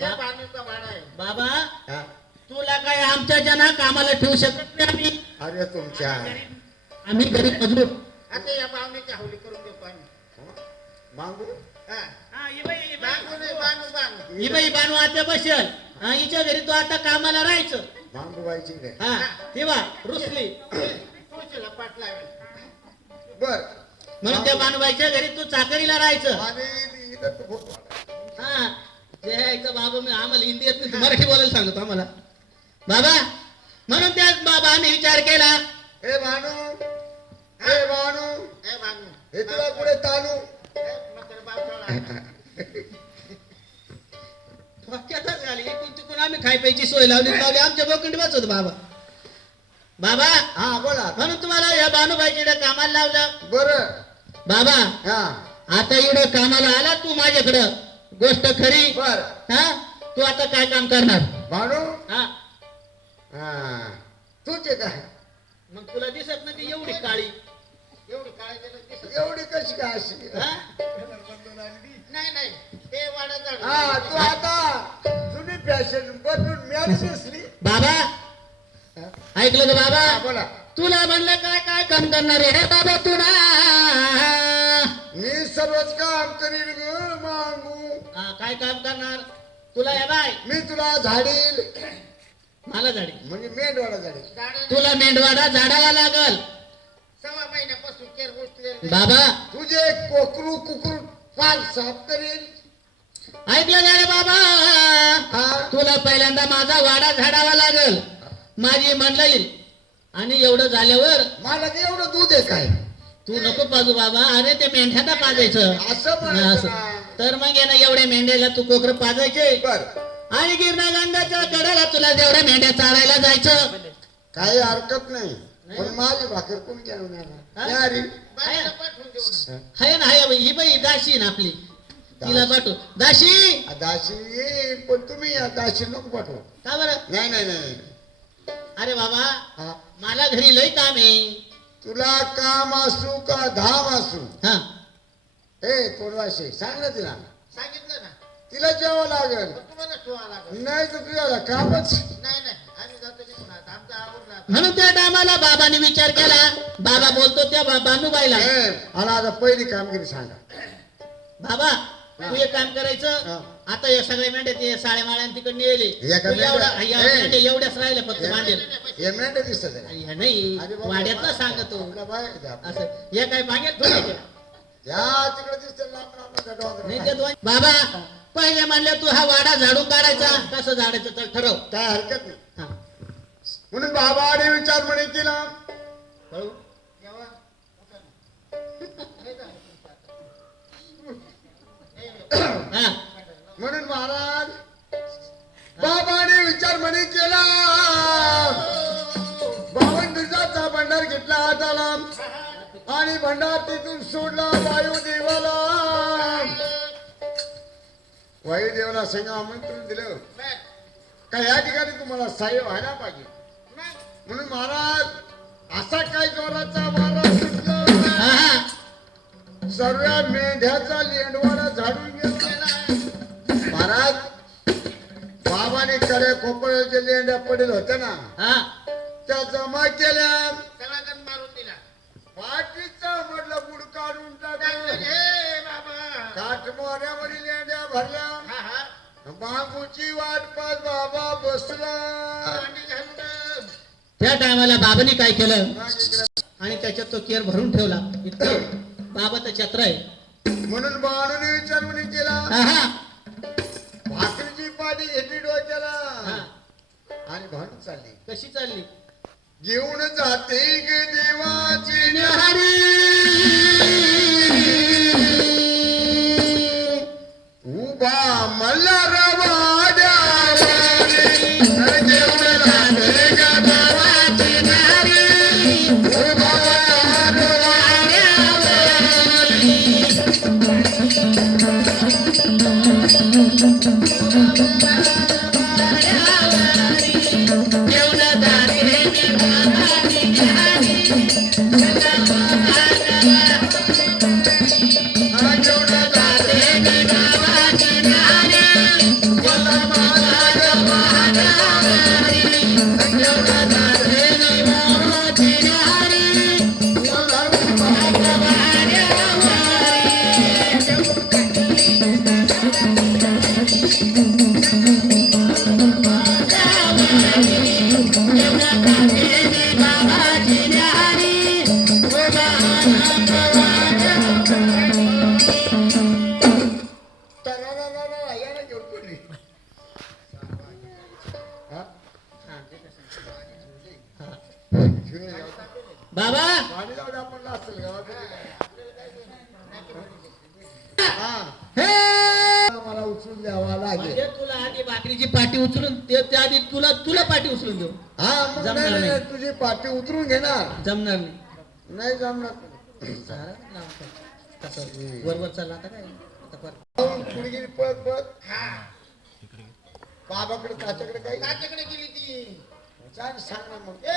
या बाणूचा वाडा आहे बाबा हा? तुला काय आमच्या जना कामाला ठेवू शकत नाही आम्ही. अरे तुमच्या आम्ही गरीब मजूर. आता या बावणीची हवली करून देतो आम्ही. मागू हा. हा, ही बाई, ही बाई. बाणू नाही, बाणू. ही बाई बानू आता बसेल. हा, हिच्या घरी तू आता कामाला राहायचं. मागू व्हायची काय हा तेव्हा रुसली तुळशीला पाठ लावेल. बर म्हणून त्या बानूबाईच्या घरी तू चाकरीला राहायचं. आणि इथं तर खूप हा ते ऐका बाबा मी आम्हाला हिंदी येत नाही मराठी बोलायला सांगतो आम्हाला बाबा. म्हणून त्याच बाबाने विचार केला. ए भानू ए भानू ए बाणू. हे तुला पुढे तानू म्हातारा बावळा. वाक्यातच झाली एकूण तिकून आम्ही खाय प्यायची सोय लावली आमच्या बोकंडी वाचवत बाबा. बाबा हा बोला म्हणून तुम्हाला या बानूबाईकडे कामाला लावलं. बर बाबा हा आता इकडं कामाला आला तू माझ्याकडं गोष्ट खरी. बर हा तू आता काय काम करणार. भानू हा हा तूच आहे काय मग तुला दिसत नाही ती एवढी काळी. एवढी काळजी दिसत एवढी कशी काय अशी हा? नाही नाही ते वाडा झाड. हा तू आता जुनी फॅशन बदलून मॅच दिसली बाबा ऐकलं का हा बाबा. बोला तुला म्हणलं काय काय काम करणार आहे हे बाबा तू ना. मी सर्वच काम करीन ग मागू हा, काय काम करणार तुला हे बाय मी तुला झाडील मला झाडी म्हणजे मेंढवाडा झाडील झाडं तुला मेंढवाडा झाडावा लागल. 6 महिन्यापासून केर गोष्टी बाबा तुझे कोकरू कुकरू फार साफ करील ऐकलं का रे बाबा. हा तुला पहिल्यांदा माझा वाडा झाडावा लागल माझी म्हणलं येईल. आणि एवढं झाल्यावर मला काही एवढं दूध आहे काय तू नको पाजू बाबा. अरे ते मेंढ्यांना पाजायचं. असं म्हणायचं असं. ना. तर मग ये ना एवढ्या मेंढ्याला तू कोकर पाजायचे. बर आणि गिरणा कडेला तुला जेवढ्या मेंढ्या चारायला जायचं. काही हरकत नाही पण माझी भाकर कोण घेऊन हा? येणार अरे बाईला पाठवून देऊ ना. हाय ना हाय ही बाई दाशी ना आपली तिला पाठव दाशी. दाशी येईल पण तुम्ही या दाशी नको पाठवा का बरं. नाही नाही नाही अरे बाबा हा मला घरी लय काम आहे. तुला काम असू का धाम असू हा हे कोणवाशे सांग ना तिला सांगितलं ना तिला जेवावं लागेल पण तुम्हाला ठेवा लागल. नाही तर तुझ्याला कामच नाही नाही आम्ही जातो निघून आता आमचा आवडला. म्हणून त्या टायमाला बाबाने विचार केला. बाबा बोलतो त्या बानूबाईला आणि आता पहिली कामगिरी सांगा बाबा तू एक काम करायचं. हा. आता या सगळ्या मेंढ्या ते साड्या माळ्या तिकडे नेले. एका मेंढ्या- मेंढ्या एवढ्याच राहिल्या फक्त बांधेल. हे मेंढ्या दिसत आहे ह्या नाही अरे बाबा, वाड्यातला सांगतो आपल्या बाहेर द्या. असं या काय मागेल थोडं केलं. या तिकडे दिसते लांब लांब त्या डोंगरावर. नाही ते दोन बाबा पहिले म्हणले तू हा वाडा झाडून काढायचा कसं झाडायचं तर ठरव. काय हरकत नाही हा. म्हणून बाबाने विचार म्हणे केला कळू? जेव्हा हा. म्हणून महाराज बाबाने विचार म्हणे केला 52 दिवसाचा भंडार घेतला हाताला आणि भंडार तिथून सोडला वायुदेवाला. वायुदेवाला संग आमंत्रण दिलं का या ठिकाणी तुम्हाला सहाय्य व्हायला पाहिजे. म्हणून महाराज असा काय जोराचा वारा सुटला हा, हा. सर्व मेंढ्याचा लेंडवाडा झाडून घेतलेला. महाराज बाबाने करे खोपळ्याचे लेंड्या पडेल होत्या ना हा. त्या जमा केल्या. सगळा गण मारून दिला. पाठीचा म्हटलं बुड काढून टाकलं. हे बाबा. काठमोऱ्यावरील लेंड्या भरल्या. हा हा. बांबूची वाट पाच बाबा बसला. पाणी घालून. त्या टायमाला बाबाने काय केलं मग इकडे आणि त्याच्यात तो केर भरून ठेवला. इतकं बाबाचं छत्र आहे. म्हणून बाणूने विचार म्हणे केला हा, हा. भाकरीची पाठी घेतली डोक्याला हा. आणि भांडून चालली. कशी चालली घेऊन जाते ग देवाची हरी उभा मल्हार वाड्यावर घेऊन जाते ग देवाची नारी. उभा मल्हार घेऊन जाते घेऊन जाते मागे म्हणजे तुला आधी भाकरीची पाठी उचलून त्या आधी तुला तुला पाठी उचलून देऊ हा मग जमणार नाही, नाही. नाही, तुझी पाठी उतरून घेणार जमणार नाही नाही जमणार सारा लावतो. कसं वरवर चालला आता काय आता पर जाऊन पुढे गेली पळत पळत हा बाबाकडे ताच्याकडे काही काच्याकडे गेली ती सांग ना मग ए